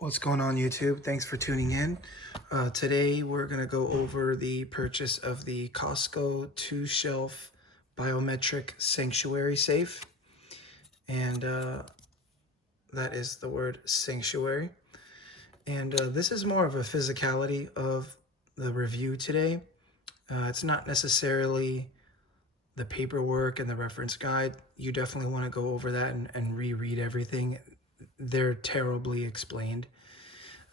What's going on, YouTube? Thanks for tuning in. Today we're going to go over the purchase of the Costco 2-shelf biometric sanctuary safe. And that is the word sanctuary. And this is more of a physicality of the review today. It's not necessarily the paperwork and the reference guide. You definitely want to go over that and reread everything. They're terribly explained.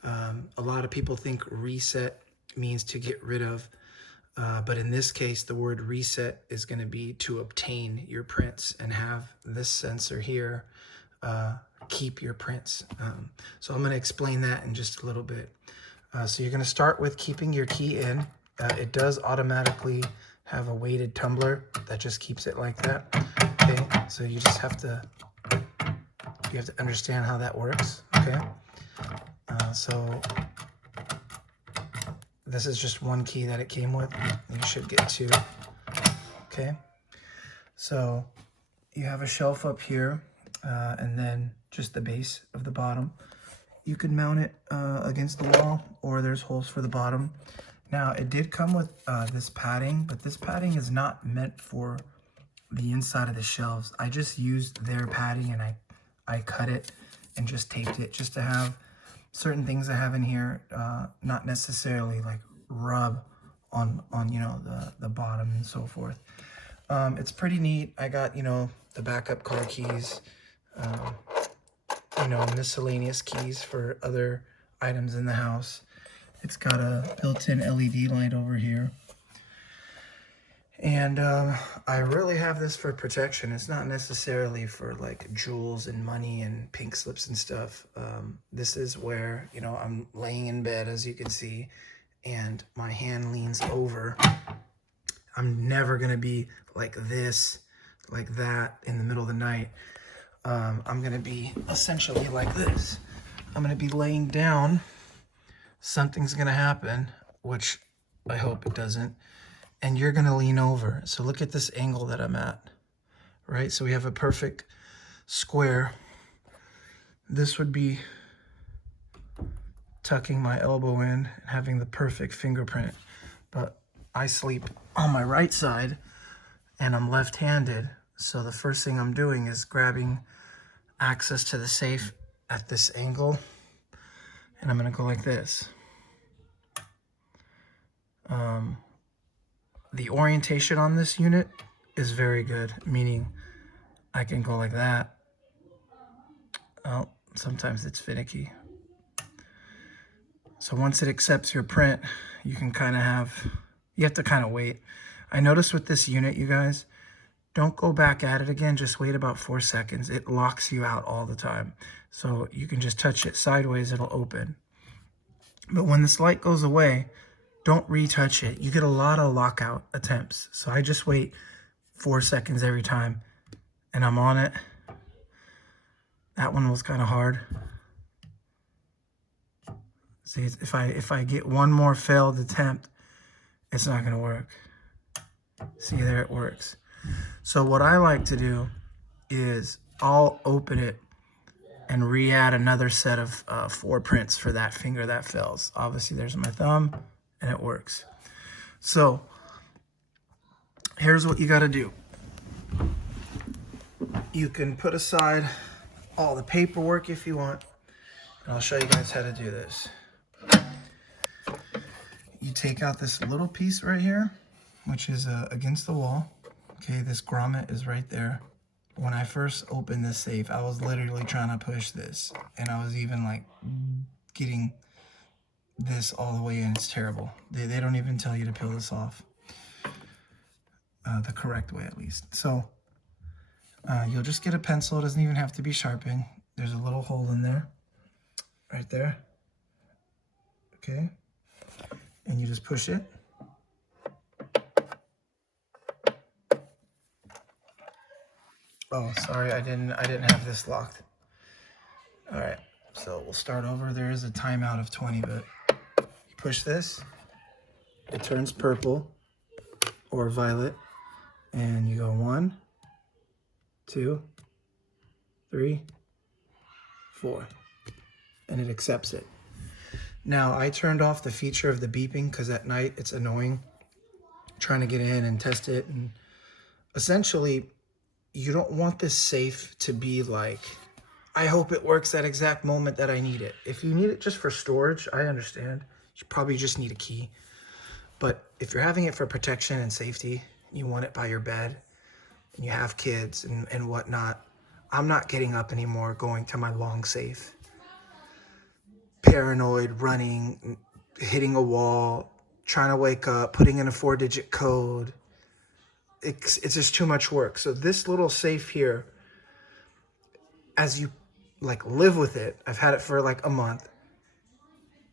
A lot of people think reset means to get rid of, but in this case, the word reset is going to be to obtain your prints and have this sensor here keep your prints. So I'm going to explain that in just a little bit. So you're going to start with keeping your key in. It does automatically have a weighted tumbler that just keeps it like that. Okay, so you just have to understand how that works. Okay, so this is just one key that it came with. You should get two. Okay, so you have a shelf up here, and then just the base of the bottom. You could mount it against the wall, or there's holes for the bottom. Now, it did come with this padding, but this padding is not meant for the inside of the shelves. I just used their padding, and I cut it and just taped it just to have certain things I have in here, not necessarily like rub on you know, the bottom and so forth. It's pretty neat. I got, you know, the backup car keys, you know, miscellaneous keys for other items in the house. It's got a built-in LED light over here. And I really have this for protection. It's not necessarily for like jewels and money and pink slips and stuff. This is where, you know, I'm laying in bed, as you can see, and my hand leans over. I'm never going to be like this, like that in the middle of the night. I'm going to be essentially like this. I'm going to be laying down. Something's going to happen, which I hope it doesn't. And you're going to lean over. So look at this angle that I'm at, right? So we have a perfect square. This would be tucking my elbow in and having the perfect fingerprint. But I sleep on my right side and I'm left-handed. So the first thing I'm doing is grabbing access to the safe at this angle. And I'm going to go like this. The orientation on this unit is very good, meaning I can go like that. Oh, sometimes it's finicky. So once it accepts your print, you can kind of you have to kind of wait. I noticed with this unit, you guys, don't go back at it again. Just wait about 4 seconds. It locks you out all the time. So you can just touch it sideways, it'll open. But when this light goes away, don't retouch it. You get a lot of lockout attempts. So I just wait 4 seconds every time and I'm on it. That one was kind of hard. See, if I get one more failed attempt, it's not gonna work. See, there it works. So what I like to do is I'll open it and re-add another set of 4 prints for that finger that fails. Obviously there's my thumb and it works. So here's what you got to do. You can put aside all the paperwork if you want, and I'll show you guys how to do this. You take out this little piece right here, which is against the wall. Okay, this grommet is right there. When I first opened this safe, I was literally trying to push this, and I was even like getting this all the way in. It's terrible. They don't even tell you to peel this off the correct way, at least. So you'll just get a pencil. It doesn't even have to be sharpened. There's a little hole in there, right there. Okay, and you just push it. Oh, sorry, I didn't have this locked. All right, so we'll start over. There is a timeout of 20, but you push this, it turns purple or violet, and you go 1, 2, 3, 4. and it accepts it. Now, I turned off the feature of the beeping because at night it's annoying trying to get in and test it. And essentially, you don't want this safe to be like, I hope it works that exact moment that I need it. If you need it just for storage, I understand. You probably just need a key. But if you're having it for protection and safety, you want it by your bed, and you have kids and whatnot, I'm not getting up anymore going to my long safe. Paranoid, running, hitting a wall, trying to wake up, putting in a 4-digit code. It's just too much work. So this little safe here, as you like live with it, I've had it for like a month,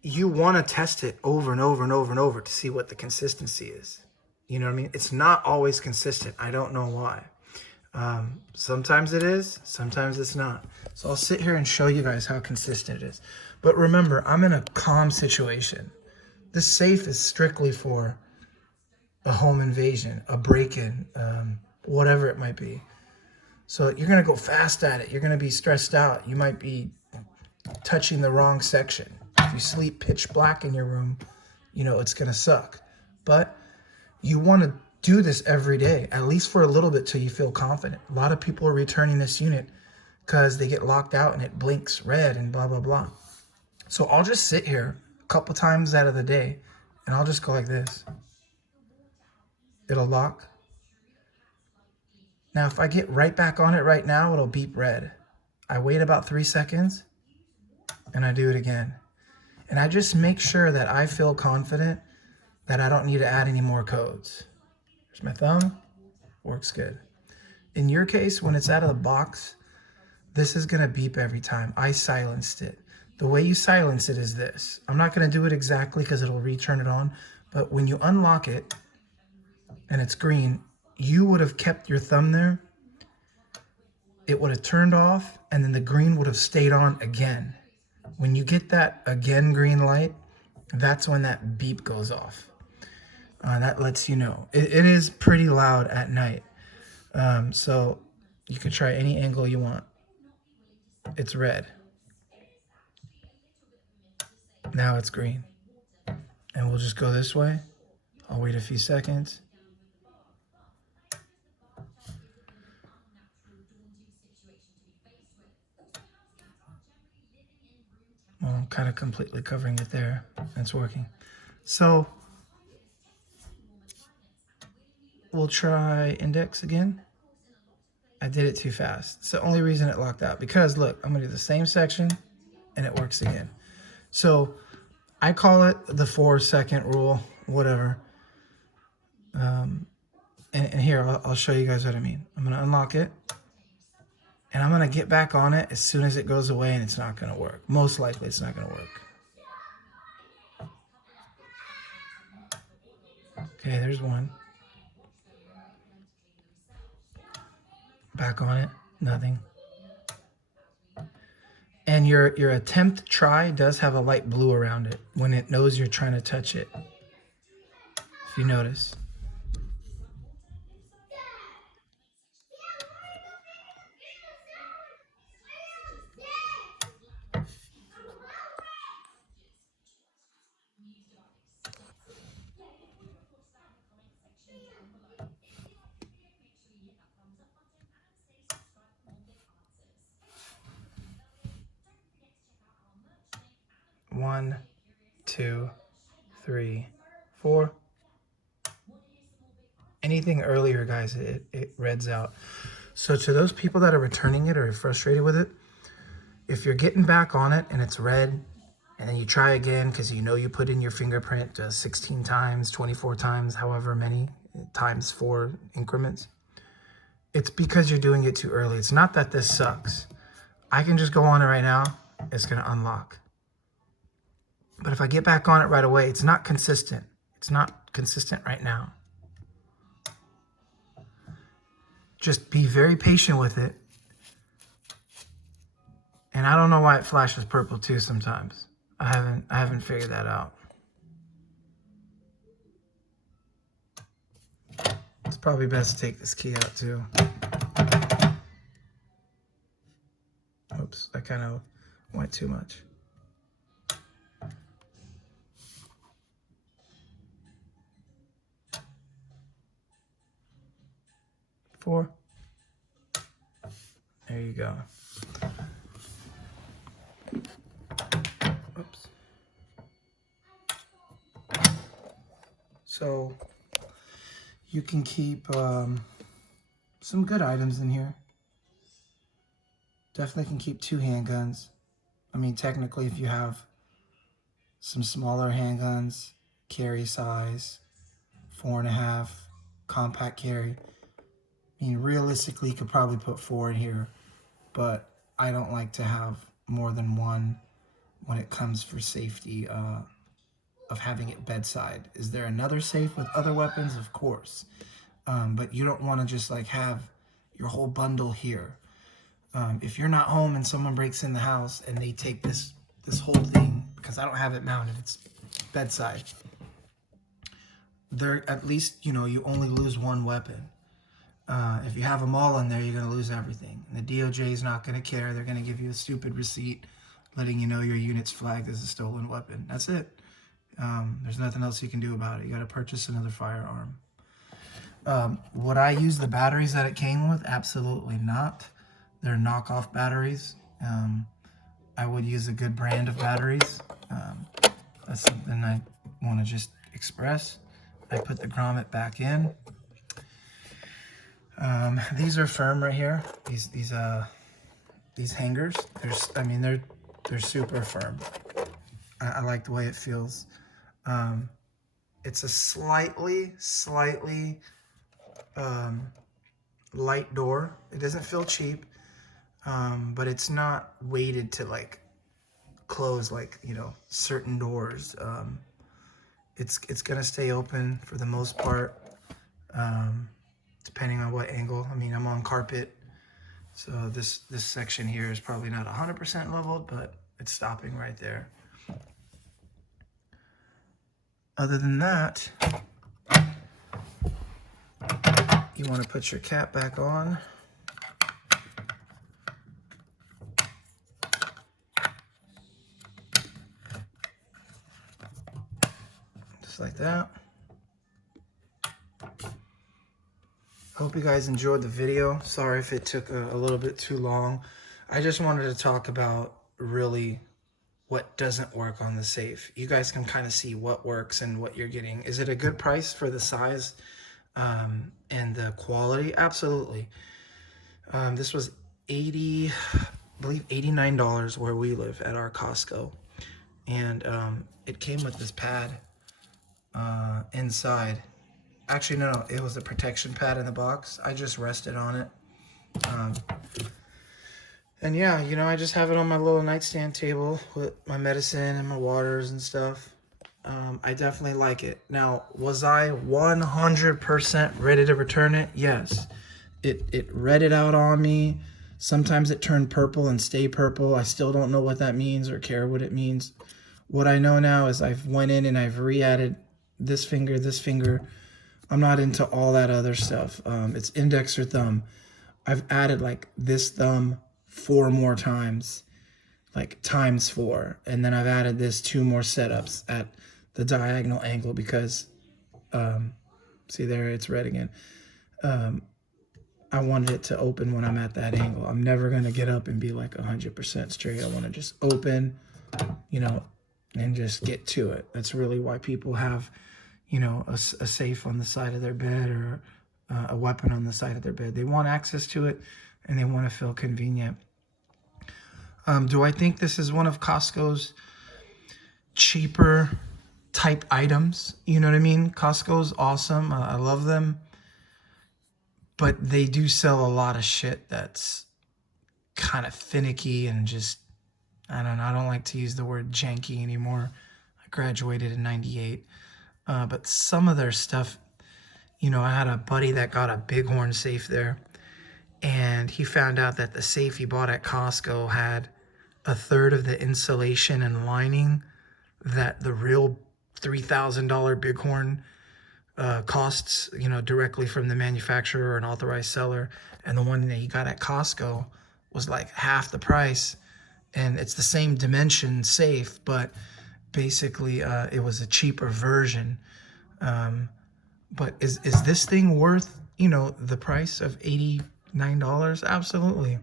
you want to test it over and over and over and over to see what the consistency is. You know what I mean? It's not always consistent. I don't know why. Sometimes it is, sometimes it's not. So I'll sit here and show you guys how consistent it is. But remember, I'm in a calm situation. This safe is strictly for a home invasion, a break-in, whatever it might be. So you're going to go fast at it. You're going to be stressed out. You might be touching the wrong section. If you sleep pitch black in your room, you know, it's going to suck. But you want to do this every day, at least for a little bit till you feel confident. A lot of people are returning this unit because they get locked out and it blinks red and blah, blah, blah. So I'll just sit here a couple times out of the day and I'll just go like this. It'll lock. Now, if I get right back on it right now, it'll beep red. I wait about 3 seconds and I do it again. And I just make sure that I feel confident that I don't need to add any more codes. There's my thumb, works good. In your case, when it's out of the box, this is gonna beep every time. I silenced it. The way you silence it is this. I'm not gonna do it exactly because it'll return it on, but when you unlock it and it's green, you would have kept your thumb there. It would have turned off and then the green would have stayed on again. When you get that again green light, that's when that beep goes off. That lets you know. It is pretty loud at night. So you could try any angle you want. It's red. Now it's green. And we'll just go this way. I'll wait a few seconds. Well, I'm kind of completely covering it there. It's working. So we'll try index again. I did it too fast. It's the only reason it locked out. Because look, I'm gonna do the same section and it works again. So I call it the 4-second rule, whatever. And here, I'll show you guys what I mean. I'm gonna unlock it and I'm gonna get back on it as soon as it goes away and it's not gonna work. Most likely it's not gonna work. Okay, there's one. Back on it, nothing. And your attempt try does have a light blue around it when it knows you're trying to touch it. If you notice. One, 2, 3, 4. Anything earlier, guys, it reds out. So to those people that are returning it or are frustrated with it, if you're getting back on it and it's red, and then you try again because you know you put in your fingerprint 16 times, 24 times, however many times 4 increments, it's because you're doing it too early. It's not that this sucks. I can just go on it right now. It's going to unlock. But if I get back on it right away, it's not consistent. It's not consistent right now. Just be very patient with it. And I don't know why it flashes purple too sometimes. I haven't figured that out. It's probably best to take this key out too. Oops, I kind of went too much. you go. Oops. So you can keep some good items in here. Definitely can keep 2 handguns. I mean, technically, if you have some smaller handguns, carry size, 4.5, compact carry. I mean, realistically, you could probably put 4 in here, but I don't like to have more than 1 when it comes for safety of having it bedside. Is there another safe with other weapons? Of course. But you don't want to just like have your whole bundle here. If you're not home and someone breaks in the house and they take this whole thing, because I don't have it mounted, it's bedside. They're at least, you know, you only lose 1 weapon. If you have them all in there, you're going to lose everything. And the DOJ is not going to care. They're going to give you a stupid receipt letting you know your unit's flagged as a stolen weapon. That's it. There's nothing else you can do about it. You got to purchase another firearm. Would I use the batteries that it came with? Absolutely not. They're knockoff batteries. I would use a good brand of batteries. That's something I want to just express. I put the grommet back in. These are firm right here. These hangers. They're super firm. I like the way it feels. It's a slightly light door. It doesn't feel cheap, but it's not weighted to like close like, you know, certain doors. It's gonna stay open for the most part, depending on what angle. I mean, I'm on carpet, so this section here is probably not 100% leveled, but it's stopping right there. Other than that, you want to put your cap back on. Just like that. Hope you guys enjoyed the video. Sorry if it took a little bit too long. I just wanted to talk about really what doesn't work on the safe. You guys can kind of see what works and what you're getting. Is it a good price for the size and the quality? Absolutely. This was I believe $89 where we live at our Costco. And it came with this pad inside. Actually, no, it was a protection pad in the box. I just rested on it. And yeah, you know, I just have it on my little nightstand table with my medicine and my waters and stuff. I definitely like it. Now, was I 100% ready to return it? Yes. It read it out on me. Sometimes it turned purple and stayed purple. I still don't know what that means or care what it means. What I know now is I've went in and I've re-added this finger, this finger. I'm not into all that other stuff. It's index or thumb. I've added like this thumb 4 more times, like times 4. And then I've added this 2 more setups at the diagonal angle because, see there, it's red again. I wanted it to open when I'm at that angle. I'm never going to get up and be like 100% straight. I want to just open, you know, and just get to it. That's really why people have, you know, a safe on the side of their bed or a weapon on the side of their bed. They want access to it and they want to feel convenient. Do I think this is one of Costco's cheaper type items? You know what I mean? Costco's awesome. I love them. But they do sell a lot of shit that's kind of finicky and just, I don't know. I don't like to use the word janky anymore. I graduated in '98. But some of their stuff, you know, I had a buddy that got a Bighorn safe there. And he found out that the safe he bought at Costco had 1/3 of the insulation and lining that the real $3,000 Bighorn costs, you know, directly from the manufacturer or an authorized seller. And the one that he got at Costco was like half the price. And it's the same dimension safe, but basically it was a cheaper version. But is this thing worth, you know, the price of $89? Absolutely.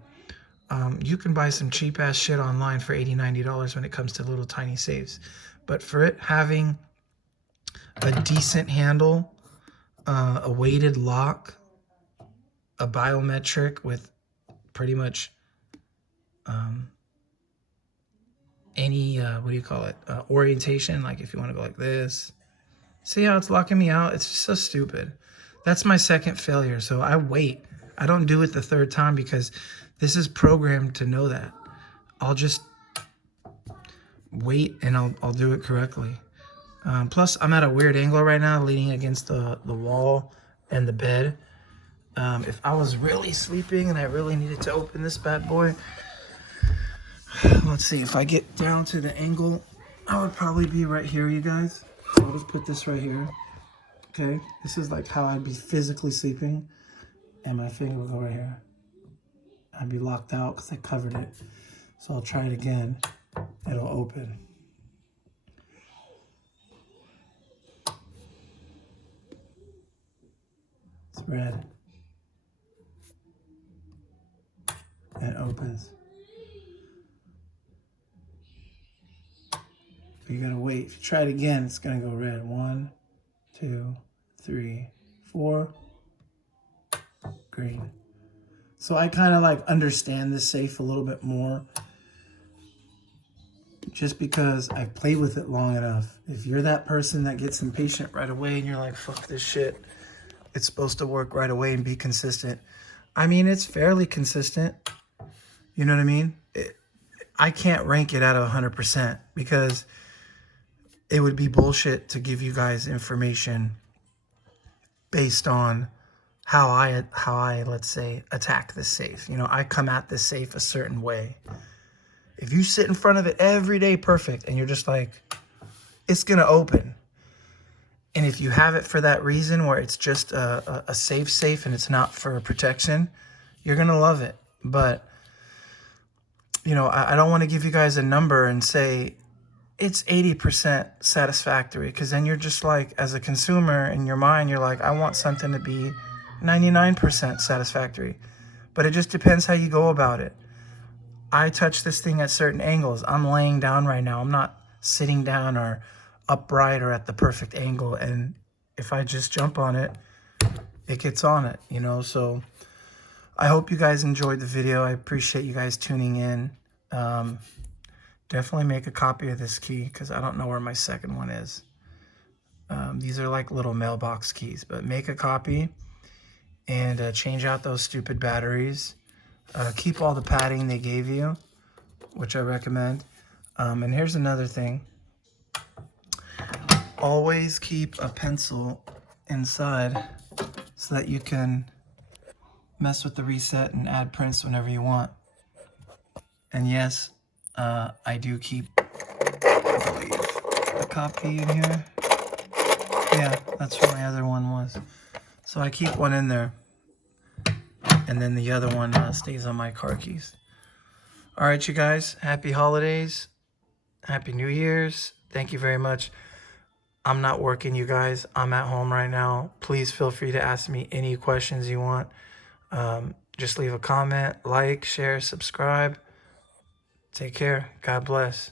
You can buy some cheap ass shit online for $80, $90 when it comes to little tiny safes. But for it having a decent handle, a weighted lock, a biometric with pretty much any, what do you call it, orientation, like if you want to go like this. See how it's locking me out? It's just so stupid. That's my second failure, so I wait. I don't do it the third time because this is programmed to know that. I'll just wait and I'll do it correctly. Plus, I'm at a weird angle right now, leaning against the wall and the bed. If I was really sleeping and I really needed to open this bad boy, let's see, if I get down to the angle, I would probably be right here, you guys. So I'll just put this right here. Okay, this is like how I'd be physically sleeping, and my finger will go right here. I'd be locked out because I covered it. So I'll try it again. It'll open. It's red. And it opens. But you gotta wait. If you try it again, it's gonna go red. 1, 2, 3, 4. Green. So I kind of like understand this safe a little bit more just because I've played with it long enough. If you're that person that gets impatient right away and you're like, fuck this shit, it's supposed to work right away and be consistent. I mean, it's fairly consistent. You know what I mean? I can't rank it out of 100% because it would be bullshit to give you guys information based on how I let's say attack this safe. You know, I come at this safe a certain way. If you sit in front of it every day perfect and you're just like, it's gonna open. And if you have it for that reason where it's just a safe and it's not for protection, you're gonna love it. But you know, I don't want to give you guys a number and say it's 80% satisfactory, because then you're just like, as a consumer in your mind, you're like, I want something to be 99% satisfactory. But it just depends how you go about it. I touch this thing at certain angles. I'm laying down right now. I'm not sitting down or upright or at the perfect angle. And if I just jump on it, it gets on it, you know? So I hope you guys enjoyed the video. I appreciate you guys tuning in. Definitely make a copy of this key because I don't know where my second one is. These are like little mailbox keys, but make a copy and change out those stupid batteries. Keep all the padding they gave you, which I recommend. And here's another thing. Always keep a pencil inside so that you can mess with the reset and add prints whenever you want. And yes, I do keep, I believe, a copy in here. Yeah, that's where my other one was. So I keep one in there. And then the other one stays on my car keys. All right, you guys. Happy holidays. Happy New Year's. Thank you very much. I'm not working, you guys. I'm at home right now. Please feel free to ask me any questions you want. Just leave a comment, like, share, subscribe. Take care. God bless.